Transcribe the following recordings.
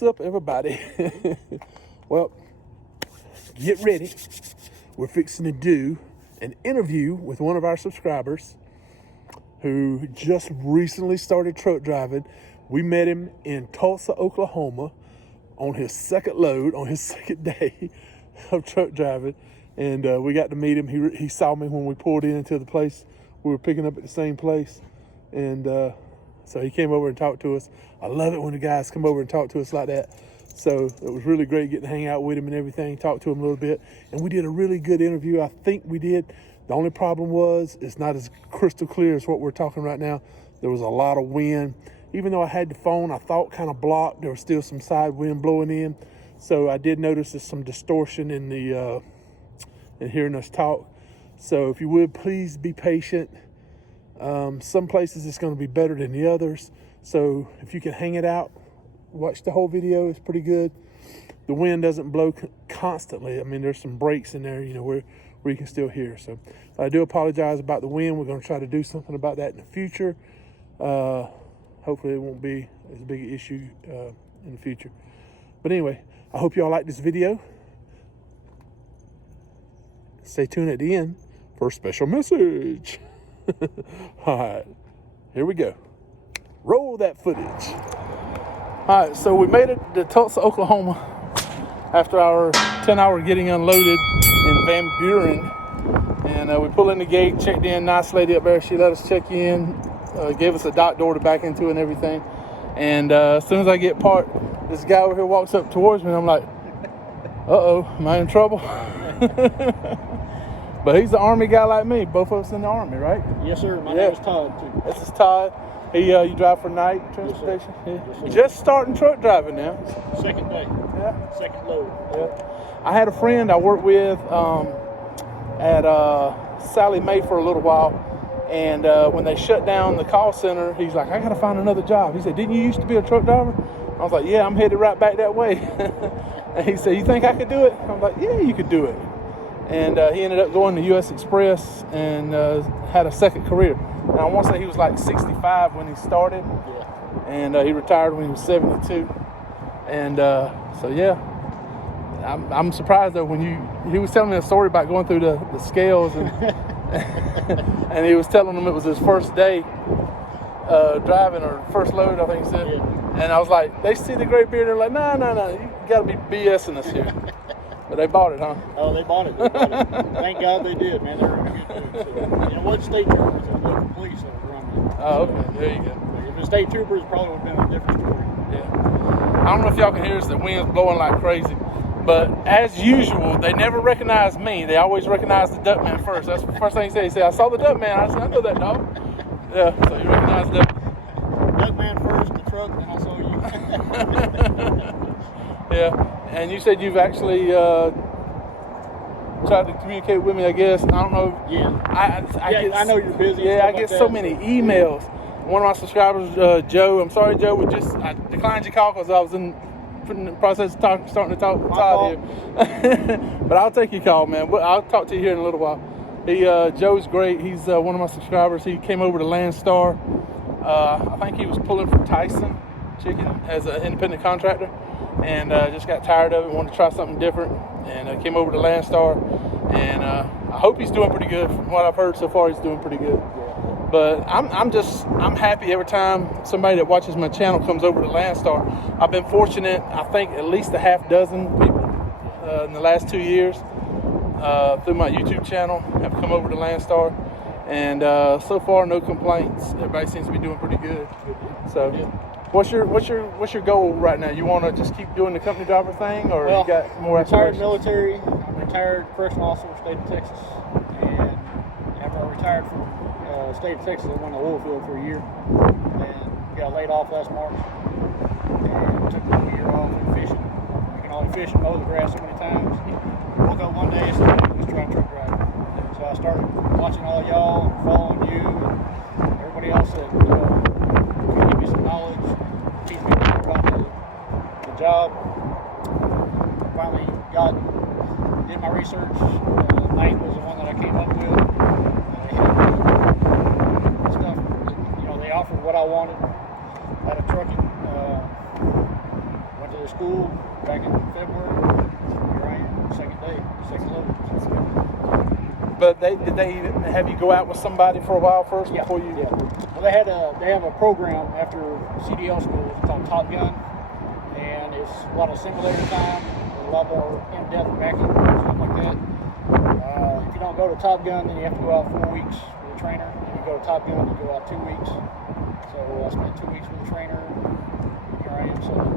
What's up, everybody? Well, get ready. We're fixing to do an interview with one of our subscribers who just recently started truck driving. We met him in Tulsa, Oklahoma on his second load, on his second day of truck driving. And we got to meet him. He saw me when we pulled into the place. We were picking up at the same place. And so he came over and talked to us. I love it when the guys come over and talk to us like that. So it was really great getting to hang out with him and everything, talk to him a little bit. And we did a really good interview. I think we did. The only problem was it's not as crystal clear as what we're talking right now. There was a lot of wind. Even though I had the phone, I thought kind of blocked, there was still some side wind blowing in. So I did notice there's some distortion in the in hearing us talk. So if you would, please be patient. Some places it's going to be better than the others. So if you can hang it out, watch the whole video. It's pretty good. The wind doesn't blow constantly. I mean, there's some breaks in there, you know, where you can still hear. So I do apologize about the wind. We're going to try to do something about that in the future. Hopefully it won't be as big an issue in the future. But anyway, I hope y'all like this video. Stay tuned at the end for a special message. All right, here we go. Roll that footage. All right, so we made it to Tulsa, Oklahoma after our 10-hour getting unloaded in Van Buren. And we pulled in the gate, checked in, nice lady up there. She let us check in, gave us a dock door to back into and everything. And as soon as I get parked, this guy over here walks up towards me and I'm like, uh-oh, am I in trouble? But he's an Army guy like me. Both of us in the Army, right? Yes, sir. My name is Todd, too. This is Todd. You drive for night transportation? Yes, Yeah. Just starting truck driving now. Second day. Yeah. Second load. Yeah. I had a friend I worked with at Sally Mae for a little while. And when they shut down the call center, he's like, I got to find another job. He said, didn't you used to be a truck driver? I was like, yeah, I'm headed right back that way. And he said, you think I could do it? I was like, yeah, you could do it. And he ended up going to U.S. Express and had a second career. And I want to say he was like 65 when he started. Yeah. And he retired when he was 72. And so, yeah, I'm surprised, though, when he was telling me a story about going through the scales. And, and he was telling them it was his first day driving, or first load, I think he said. Yeah. And I was like, they see the gray beard, they're like, no, you got to be BSing us here. But they bought it, huh? Oh, they bought it. Thank God they did, man. They were in a good mood. So, it wasn't state troopers, it was local police that was running it. Oh, okay. There you go. If it was state troopers, it probably would have been a different story. Yeah. I don't know if y'all can hear us. The wind's blowing like crazy. But as usual, they never recognize me. They always recognize the Duckman first. That's the first thing he said. He said, I saw the Duckman. I said, I know that dog. Yeah, so you recognize the Duckman first, the truck, then I saw you. Yeah. And you said you've actually tried to communicate with me, I guess. I don't know. Yeah. I know you're busy. Yeah, I get so many emails. One of my subscribers, Joe, I'm sorry, Joe, I declined your call because I was in the process of starting to talk with Todd here. But I'll take your call, man. I'll talk to you here in a little while. Joe's great. He's one of my subscribers. He came over to Landstar. I think he was pulling for Tyson Chicken as an independent contractor. And just got tired of it, wanted to try something different, and came over to Landstar, and I hope he's doing pretty good. From what I've heard so far, he's doing pretty good. But I'm happy every time somebody that watches my channel comes over to Landstar. I've been fortunate, I think at least a half dozen people in the last 2 years through my YouTube channel have come over to Landstar, and so far no complaints. Everybody seems to be doing pretty good. So. What's your goal right now? You want to just keep doing the company driver thing, or you got more retired aspirations? military, retired correctional officer, state of Texas, and after I retired from state of Texas, I went to the oil field for a year, and got laid off last March, and took a whole year off and fishing. You can only fish and mow the grass so many times. Woke up one day and said, let's try truck driving. So I started watching all y'all, and following you, and everybody else that could give me some knowledge, teach me more about the job. Finally did my research. Knight was the one that I came up with. They had stuff, they offered what I wanted out of trucking. Went to this school back in February. Here I am, second day, second load. But did they have you go out with somebody for a while first before you? Yeah. Well, they have a program after CDL school called Top Gun, and it's a lot of simulator time, a lot more in-depth backing, stuff like that. If you don't go to Top Gun, then you have to go out 4 weeks with a trainer. If you go to Top Gun, you go out 2 weeks. So I spent 2 weeks with a trainer. Here I am. So.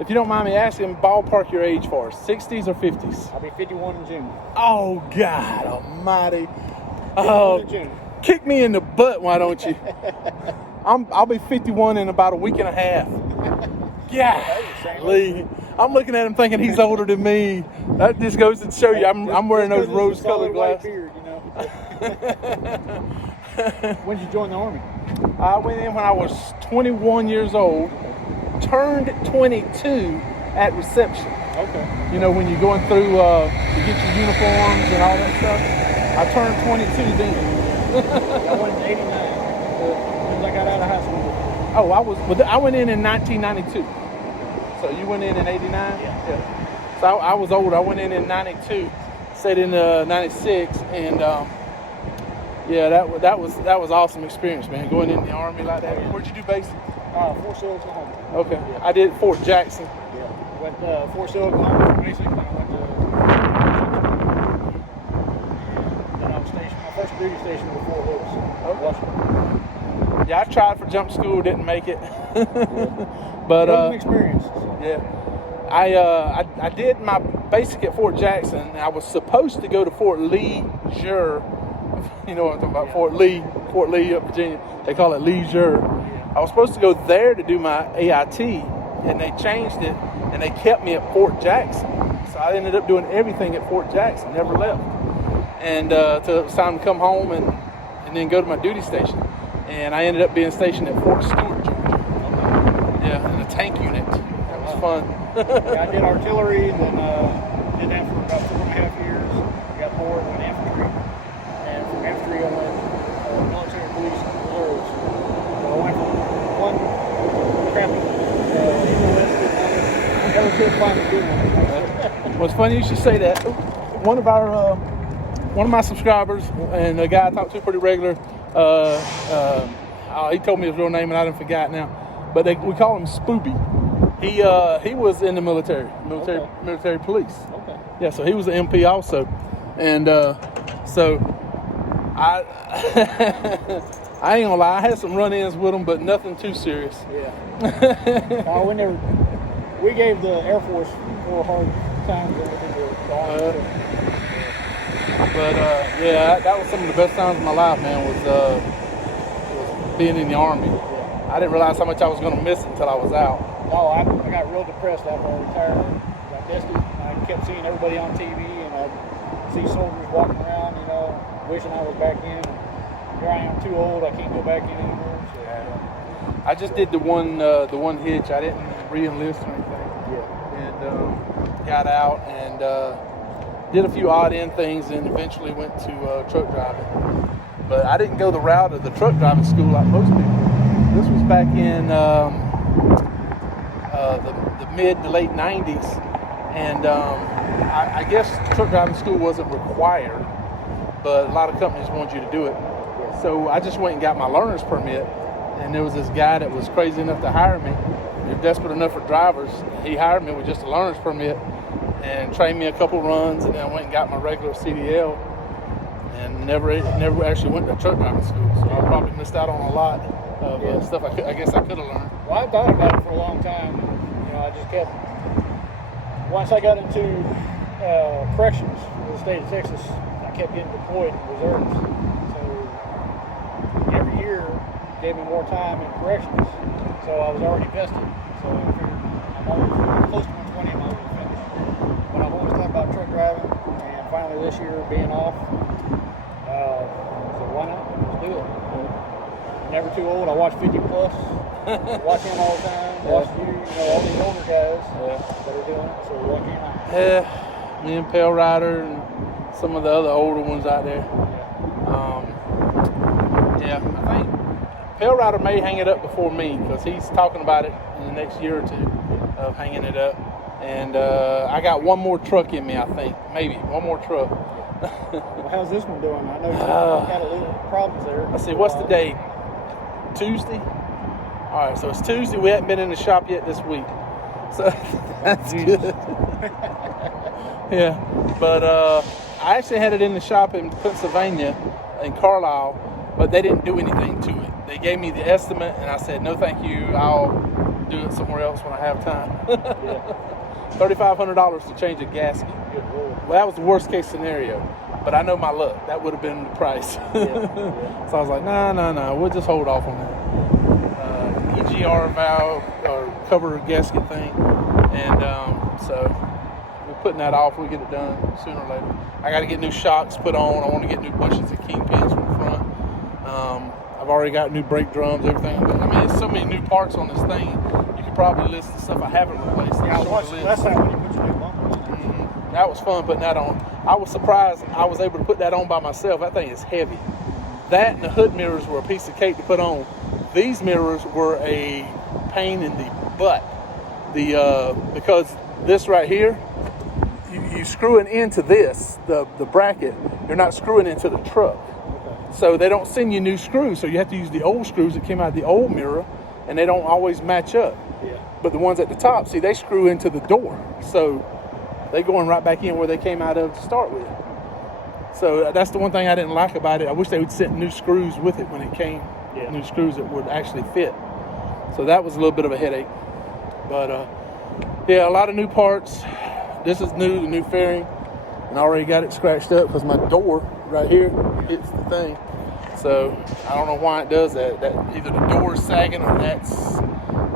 If you don't mind me asking, ballpark your age for us, 60s or 50s? I'll be 51 in June. Oh, God almighty. 51 in June. Kick me in the butt, why don't you? I'll be 51 in about a week and a half. Golly. I'm looking at him thinking he's older than me. That just goes to show you I'm wearing those rose-colored glasses. Beard, you know. When did you join the Army? I went in when I was 21 years old. Turned 22 at reception. Okay. You know, when you're going through, you get your uniforms and all that stuff. I turned 22 then. I went in 89. As I got out of high school. Oh, I went in 1992. So you went in 89? Yeah. So I was older. I went in 92, stayed in 96, and yeah, that was awesome experience, man. Going in the Army like that. Where'd you do basic? Fort Sill, Oklahoma. Okay. Yeah. I did Fort Jackson. Yeah. Went Fort Sill, Oklahoma for basic. Then I went to. Then I was stationed. My first duty station was Fort Lewis, Washington. Yeah, I tried for jump school, didn't make it. But experience. Yeah. I did my basic at Fort Jackson. I was supposed to go to Fort Leisure. You know what I'm talking about? Yeah. Fort Lee, Virginia. They call it Leisure. I was supposed to go there to do my AIT, and they changed it, and they kept me at Fort Jackson. So I ended up doing everything at Fort Jackson, never left. And till it was time to come home and then go to my duty station. And I ended up being stationed at Fort Stewart, Georgia. Yeah, in a tank unit. That was fun. Yeah, I did artillery, then did that for about 4.5 years. Got bored, went infantry. And from infantry, I went military police reserves. So I went from one crappy never could find a good one. Well, it's funny you should say that. One of my subscribers and a guy I talk to pretty regular, he told me his real name and I didn't forget now, but we call him Spooby. He was in the military police. Okay. Yeah, so he was an MP also, and so I I ain't gonna lie, I had some run-ins with him, but nothing too serious. Yeah. We gave the Air Force more hard times than we did the Army. But yeah, that was some of the best times of my life, man. Was being in the Army. Yeah. I didn't realize how much I was gonna miss it until I was out. No, I got real depressed after I retired. I missed it. I kept seeing everybody on TV, and I'd see soldiers walking around, you know, wishing I was back in. Here I am, too old. I can't go back in anymore. So, I just did the one hitch. I didn't re-enlist or anything. Yeah. And got out and did a few odd end things, and eventually went to truck driving. But I didn't go the route of the truck driving school like most people. This was back in the mid to late 90s, and I guess truck driving school wasn't required, but a lot of companies wanted you to do it. So I just went and got my learner's permit, and there was this guy that was crazy enough to hire me. They're desperate enough for drivers. He hired me with just a learner's permit and trained me a couple runs, and then I went and got my regular CDL, and never actually went to truck driving school. So I probably missed out on a lot of stuff I guess I could have learned. Well, I thought about it for a long time. You know, I just kept. Once I got into corrections in the state of Texas, I kept getting deployed in reserves. So every year gave me more time in corrections. So I was already vested. So I figured I'm almost close to my 20, I'm almost finished. But I've always thought about truck driving, and finally this year being off, so why not? Let's do it. Never too old. I watch 50 plus. Watch him all the time. Watch you, all these older guys that are doing it. So why can't I? Yeah, me and Pale Rider and some of the other older ones out there. I think Pale Rider may hang it up before me because he's talking about it in the next year or two of hanging it up. And I got one more truck in me, I think. Maybe one more truck. Well, how's this one doing? I know you've got a little problems there. Let's see, what's the date? Tuesday? All right, so it's Tuesday. We haven't been in the shop yet this week. So that's good. Yeah, but I actually had it in the shop in Pennsylvania, in Carlisle, but they didn't do anything to it. They gave me the estimate, and I said, no, thank you. I'll do it somewhere else when I have time. $3,500 to change a gasket. Well, that was the worst case scenario, but I know my luck. That would have been the price. So I was like, no, we'll just hold off on that. EGR valve or cover gasket thing, and so we're putting that off. We'll get it done sooner or later. I got to get new shocks put on. I want to get new bushes and kingpins from the front. I've already got new brake drums, everything. But I mean, there's so many new parts on this thing. You could probably list the stuff I haven't replaced. Yeah, last time when you put your new bumpers in. That was fun putting that on. I was surprised I was able to put that on by myself. That thing is heavy. That and the hood mirrors were a piece of cake to put on. These mirrors were a pain in the butt. Because this right here, you screwing into this, the bracket, you're not screwing into the truck. So they don't send you new screws, so you have to use the old screws that came out of the old mirror, and they don't always match up. Yeah. But the ones at the top, see, they screw into the door. So they going right back in where they came out of to start with. So that's the one thing I didn't like about it. I wish they would send new screws with it when it came. Yeah. New screws that would actually fit. So that was a little bit of a headache. But yeah, a lot of new parts. This is new, the new fairing. And I already got it scratched up because my door right here hits the thing. So I don't know why it does that. That either the door is sagging or that's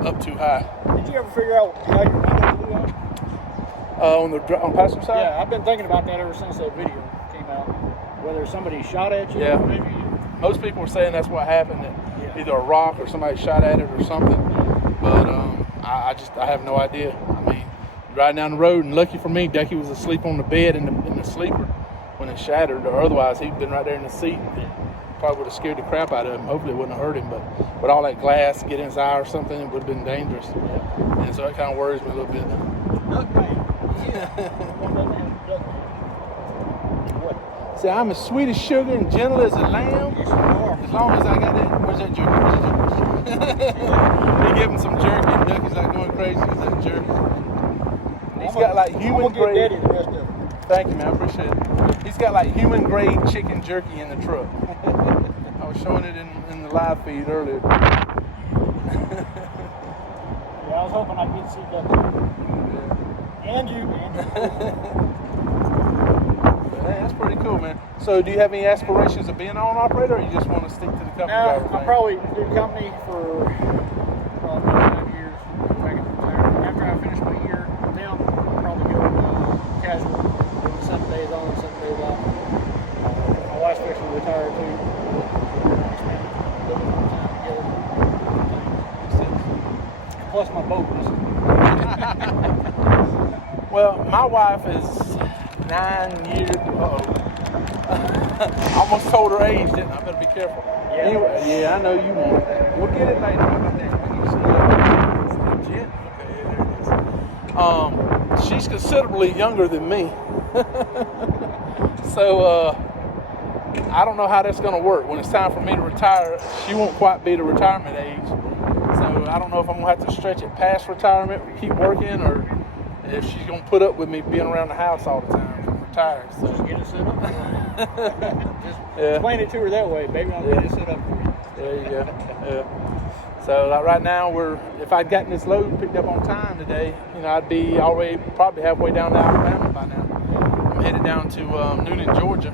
up too high. Did you ever figure out how your windows blew out? On passenger side? Yeah, I've been thinking about that ever since that video came out. Whether somebody shot at you, Yeah. or maybe Most people are saying that's what happened. That Yeah. either a rock or somebody shot at it or something. But I have no idea. I mean, riding down the road, and lucky for me, Ducky was asleep on the bed in the sleeper when it shattered, or otherwise he'd been right there in the seat. Probably would have scared the crap out of him. Hopefully it wouldn't have hurt him, but with all that glass get in his eye or something, it would have been dangerous. And so that kind of worries me a little bit. duck man. What? See, I'm as sweet as sugar and gentle as a lamb. You sure are. As long as I got that, where's that jerky? They give him some jerky, and Ducky's like going crazy because that jerky. He's got like human I'm gonna grade. get Daddy the rest of it. Thank you, man. I appreciate it. He's got like human grade chicken jerky in the truck. I was showing it in the live feed earlier. Yeah, I was hoping I'd get to see Ducky. And you. Hey, that's pretty cool, man. So, do you have any aspirations of being an operator, or you just want to stick to the company No, driver I'll thing? probably do company for probably 5 years. If I get retired. After I finish my year with them, I'll probably go casual, doing 7 days on, 7 days off. My wife's fixing to retire too. Living more time together. Plus my boat. Well, my wife is 9 years. I almost told her age, didn't I? I better be careful. Yeah. Anyway, yeah, I know you won't. We'll get it later. How about that? When you see it's legit. Okay, there it is. She's considerably younger than me. So, I don't know how that's going to work. When it's time for me to retire, she won't quite be the retirement age. So, I don't know if I'm going to have to stretch it past retirement, keep working, or if she's going to put up with me being around the house all the time from retired. So. Just get it set up. Just explain it to her that way, baby. I'll get it set up for you. There you go. Yeah. So like right now, if I'd gotten this load picked up on time today, I'd be already probably halfway down to Alabama by now. I'm headed down to Noonan, Georgia,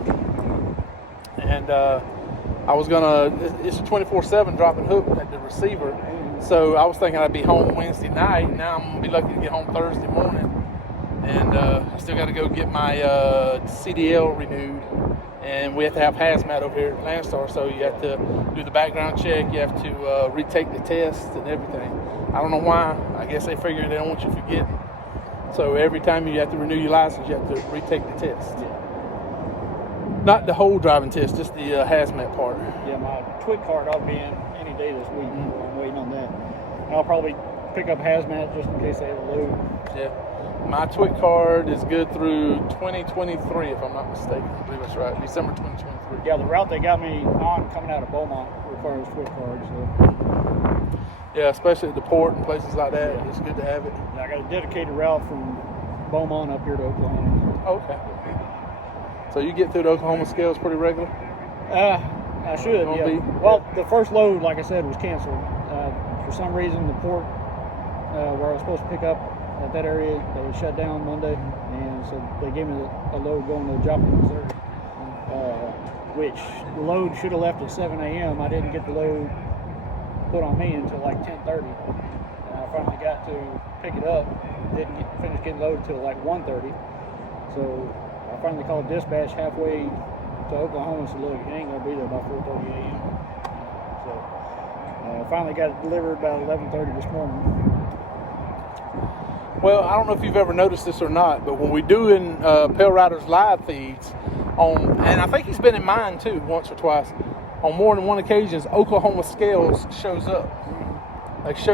and I was gonna. It's a 24/7 dropping hook at the receiver, so I was thinking I'd be home Wednesday night. Now I'm gonna be lucky to get home Thursday morning, and I still got to go get my CDL renewed. And we have to have hazmat over here at Landstar, so you have to do the background check, you have to retake the test and everything. I don't know why. I guess they figure they don't want you forgetting. So every time you have to renew your license, you have to retake the test. Not the whole driving test, just the hazmat part. Yeah, my twig card I'll be in any day this week. I'm waiting on that. I'll probably pick up hazmat just in case they have a load. Yeah. My TWIC card is good through 2023, if I'm not mistaken. I believe that's right. December 2023. Yeah, the route they got me on coming out of Beaumont requires TWIC cards. So. Yeah, especially at the port and places like that. Yeah. It's good to have it. Yeah, I got a dedicated route from Beaumont up here to Oklahoma. Oh, okay. So you get through the Oklahoma scales pretty regular? I should, yeah. Well, the first load, like I said, was canceled. For some reason, the port where I was supposed to pick up at that area, they shut down Monday, and so they gave me a load going to Joplin, Missouri, which the load should have left at 7 a.m. I didn't get the load put on me until like 10:30, and I finally got to pick it up. Didn't finish getting loaded until like 1:30, so I finally called dispatch halfway to Oklahoma and said, look, it ain't going to be there by 4:30 a.m. So I finally got it delivered about 11:30 this morning. Well, I don't know if you've ever noticed this or not, but when we do in Pale Riders live feeds, and I think he's been in mine too once or twice, on more than one occasions, Oklahoma Scales shows up.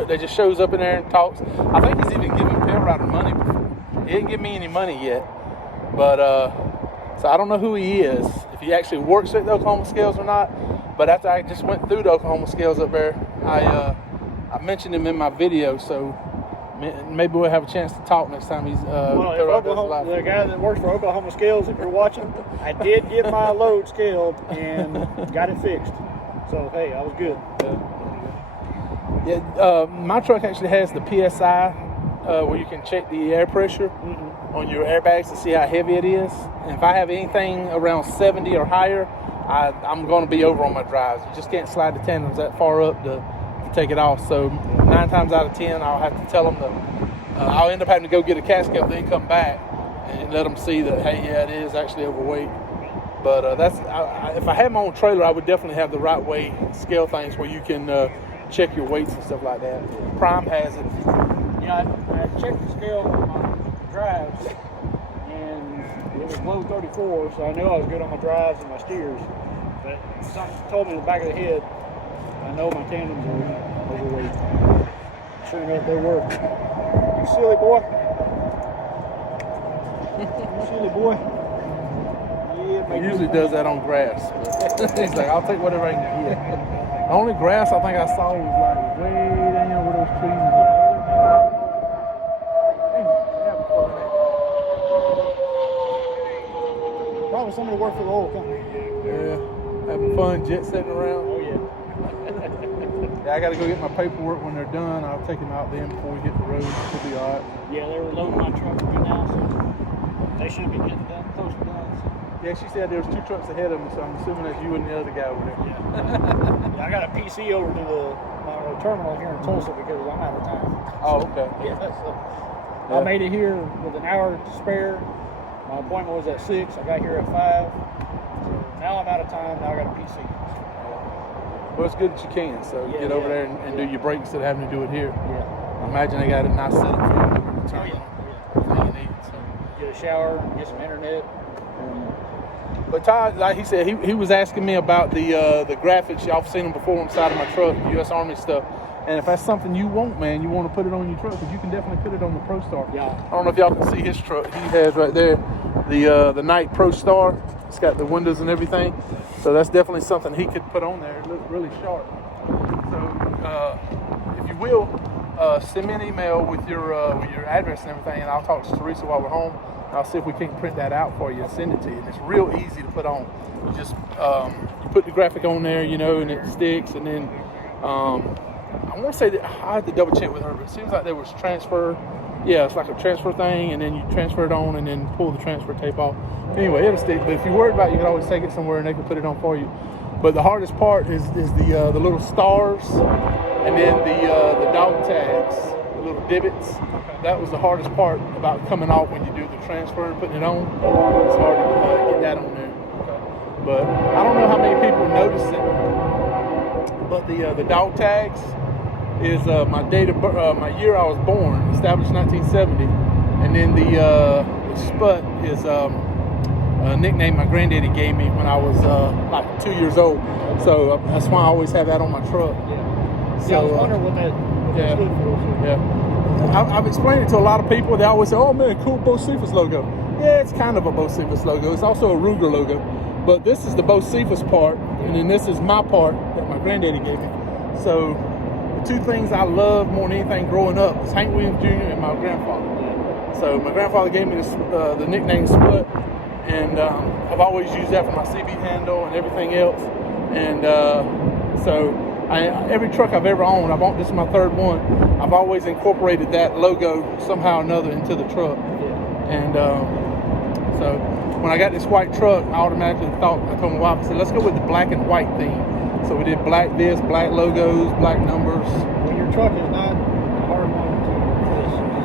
They just shows up in there and talks. I think he's even given Pale Rider money before. He didn't give me any money yet, but so I don't know who he is, if he actually works at the Oklahoma Scales or not. But after I just went through the Oklahoma Scales up there, I mentioned him in my video, so maybe we'll have a chance to talk next time he's well, if the guy that works for Oklahoma Scales, if you're watching, I did get my load scaled and got it fixed. So hey, I was good. Yeah, my truck actually has the PSI where you can check the air pressure on your airbags to see how heavy it is. And if I have anything around 70 or higher, I'm going to be over on my drives. You just can't slide the tandems that far up to take it off. So 9 times out of 10, I'll have to tell them I'll end up having to go get a casket, then come back and let them see that, hey, yeah, it is actually overweight. But if I had my own trailer, I would definitely have the right way scale things where you can check your weights and stuff like that. Prime has it. Yeah, I checked the scale on my drives, and it was low 34, so I knew I was good on my drives and my steers. But something told me in the back of the head, I know my tandems are overweight. Sure enough, they were. You silly boy. You silly boy. Yeah, he usually does that on grass. But he's like, I'll take whatever I can get. The only grass I think I saw was like way down where those trees are. Probably somebody work for the oil company. Yeah, having fun jet setting around. Oh yeah. Yeah, I got to go get my paperwork when they're done. I'll take them out then before we hit the road. It'll be all right. Yeah, they were loading my truck for me now, so they should be getting done, close to done. So. Yeah, she said there was 2 trucks ahead of them, so I'm assuming that's you and the other guy over there. Yeah. I got a PC over to my terminal here in Tulsa because I'm out of time. Oh, okay. Yeah, so I made it here with an hour to spare. My appointment was at 6. I got here at 5. So now I'm out of time. Now I got a PC. Well, it's good that you can, so get over there and do your break instead of having to do it here. Yeah. I imagine they got a nice setup for you. Oh, yeah. Everything you need. So. Get a shower, get some internet. But Todd, like he said, he was asking me about the graphics. Y'all have seen them before on the side of my truck, U.S. Army stuff. And if that's something you want, man, you want to put it on your truck, because you can definitely put it on the Pro Star. Yeah. I don't know if y'all can see his truck. He has right there the Night Pro Star. It's got the windows and everything. So that's definitely something he could put on there. It looks really sharp. So if you will, send me an email with your address and everything, and I'll talk to Teresa while we're home. I'll see if we can print that out for you and send it to you. And it's real easy to put on. You just you put the graphic on there, and it sticks. And then I want to say that I have to double check with her, but it seems like there was transfer. Yeah, it's like a transfer thing, and then you transfer it on and then pull the transfer tape off. Anyway, it'll stick. But if you're worried about it, you can always take it somewhere and they can put it on for you. But the hardest part is the little stars and then the dog tags, the little divots. That was the hardest part about coming off when you do the transfer and putting it on. It's hard to get that on there. But I don't know how many people notice it. But the dog tags is my date of birth, my year I was born, established 1970, and then the sput is a nickname my granddaddy gave me when I was like 2 years old. So that's why I always have that on my truck. Yeah, I was wondering what that stood for. So. Yeah. I've explained it to a lot of people. They always say, "Oh man, cool Bocephus logo." Yeah, it's kind of a Bocephus logo. It's also a Ruger logo. But this is the Bocephus part, and then this is my part that my granddaddy gave me. So the two things I loved more than anything growing up was Hank Williams Jr. and my grandfather. So my grandfather gave me this, the nickname Split, and I've always used that for my CB handle and everything else. And so every truck I've ever owned, this is my third one, I've always incorporated that logo somehow or another into the truck. And so when I got this white truck, I automatically thought, I told my wife, I said, let's go with the black and white theme. So we did black logos, black numbers. Well, your truck is not a hard one to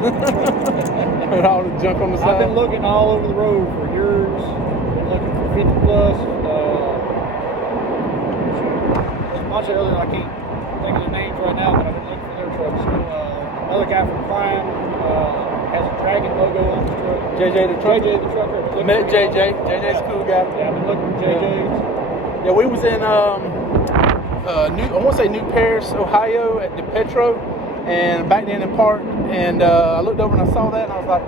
replace. And all the junk on the side. I've been looking all over the road for yours. Been looking for 50 plus. There's a bunch of others, I can't think of the names right now, but I've been looking for their trucks. So another guy from Prime has a Dragon logo on his truck. JJ the trucker. JJ the trucker. Met JJ. JJ's a cool guy. Yeah, I've been looking for JJ's. Yeah, we was in I want to say New Paris, Ohio, at the Petro, and back then in Park, and I looked over and I saw that, and I was like,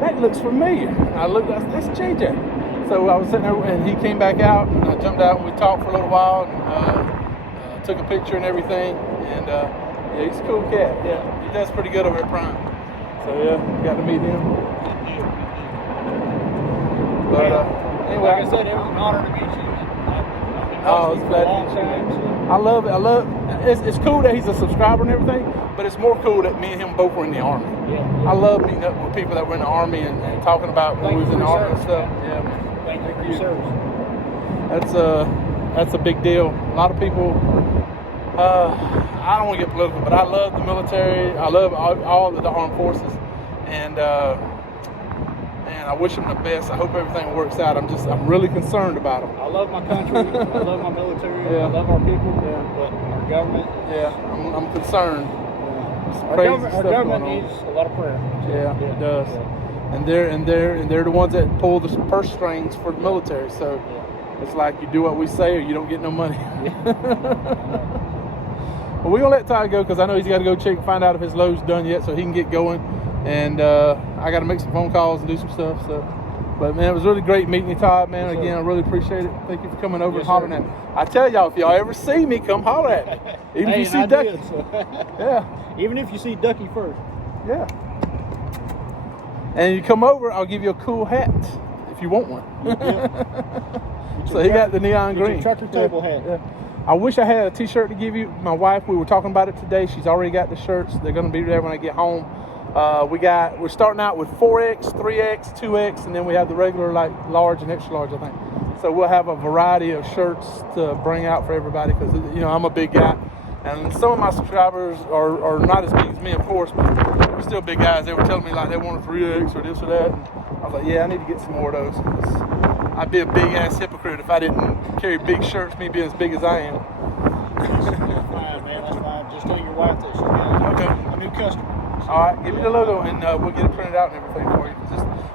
that looks familiar. And I looked, that's JJ. So I was sitting there, and he came back out, and I jumped out, and we talked for a little while, and took a picture and everything, and yeah, he's a cool cat. Yeah, he does pretty good over at Prime. So yeah, got to meet him. But anyway, like I said, it was an honor to meet you. Oh, it's glad to meet you, man. I love it. It's cool that he's a subscriber and everything, but it's more cool that me and him both were in the Army. Yeah. I love meeting up with people that were in the Army and talking about when we was in the Army and stuff. Yeah. Thank you for your service. That's a big deal. A lot of people, I don't want to get political, but I love the military. I love all of the armed forces, and I wish them the best. I hope everything works out. I'm really concerned about them. I love my country. I love my military. Yeah. I love our people. Yeah. But our government. Yeah, I'm concerned. Yeah. Our government needs a lot of prayer. Yeah, it does. Yeah. And they're the ones that pull the purse strings for the military. So it's like you do what we say or you don't get no money. Well, we're gonna let Ty go because I know he's got to go check and find out if his load's done yet, so he can get going. And I got to make some phone calls and do some stuff. So, but man, it was really great meeting you, Todd. Man, again, I really appreciate it. Thank you for coming over and hollering at me. I tell y'all, if y'all ever see me, come holler at me. Even if you see Ducky. Yeah. Even if you see Ducky first. Yeah. And you come over, I'll give you a cool hat if you want one. So he got the neon green. Trucker table hat. Yeah. I wish I had a t-shirt to give you. My wife, we were talking about it today. She's already got the shirts. They're going to be there when I get home. We're starting out with 4X, 3X, 2X, and then we have the regular, like, large and extra large, I think. So we'll have a variety of shirts to bring out for everybody because, you know, I'm a big guy. And some of my subscribers are not as big as me, of course, but we're still big guys. They were telling me, like, they want a 3X or this or that. And I was like, yeah, I need to get some more of those. I'd be a big-ass hypocrite if I didn't carry big shirts, me being as big as I am. That's fine, man. That's fine. Just tell your wife that she'll be a new customer. All right, give me the logo, and we'll get it printed out and everything for you.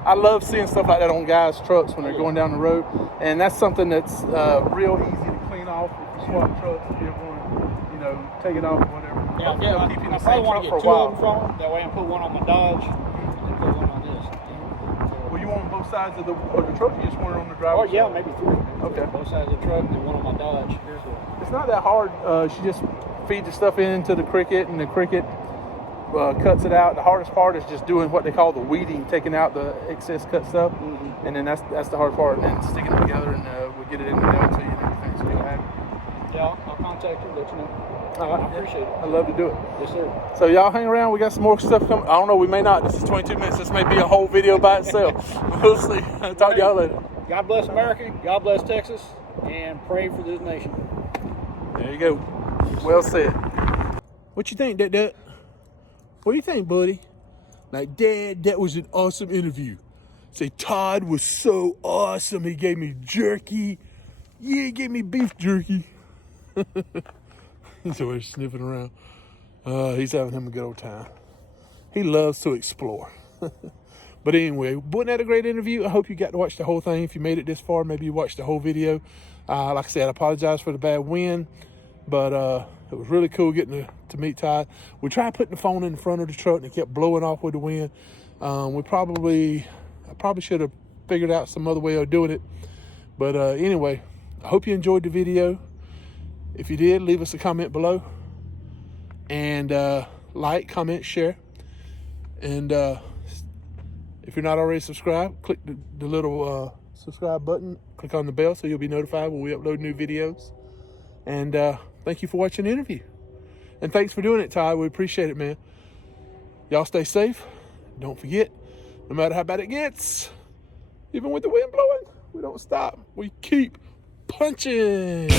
I love seeing stuff like that on guys' trucks when they're going down the road, and that's something that's real easy to clean off if you swap trucks, if you ever want to, you know, take it off or whatever. Yeah, they'll keep you in the I same probably want truck to for a get 2 of them while. from them. That way I can put one on my Dodge and put one on this. Well, you want both sides of the truck, or you just want it on the driver's yeah, side? maybe 3. Okay. Both sides of the truck, and one on my Dodge. It's not that hard. She just feeds the stuff into the Cricut, and the Cricut cuts it out. The hardest part is just doing what they call the weeding, taking out the excess cut stuff, and then that's the hard part. And then sticking them together, and we'll get it in the mail to you and everything. So you'll have it. Yeah, I'll contact you, let you know. I appreciate it. I'd love to do it. Yes, sir. So y'all hang around. We got some more stuff coming. I don't know. We may not. This is 22 minutes. This may be a whole video by itself. We'll see. Talk to y'all later. God bless America. God bless Texas. And pray for this nation. There you go. Well said. What you think, Dad? What do you think, buddy? Like, Dad, that was an awesome interview. Say, Todd was so awesome. He gave me jerky. Yeah, he gave me beef jerky. So we're sniffing around. He's having him a good old time. He loves to explore. But anyway, wasn't that a great interview? I hope you got to watch the whole thing. If you made it this far, maybe you watched the whole video. Like I said, I apologize for the bad wind. But it was really cool getting to meet Ty. We tried putting the phone in front of the truck and it kept blowing off with the wind. I probably should have figured out some other way of doing it. But anyway, I hope you enjoyed the video. If you did, leave us a comment below. And like, comment, share. And if you're not already subscribed, click the little subscribe button. Click on the bell so you'll be notified when we upload new videos. And thank you for watching the interview. And thanks for doing it, Ty. We appreciate it, man. Y'all stay safe. Don't forget, no matter how bad it gets, even with the wind blowing, we don't stop. We keep punching.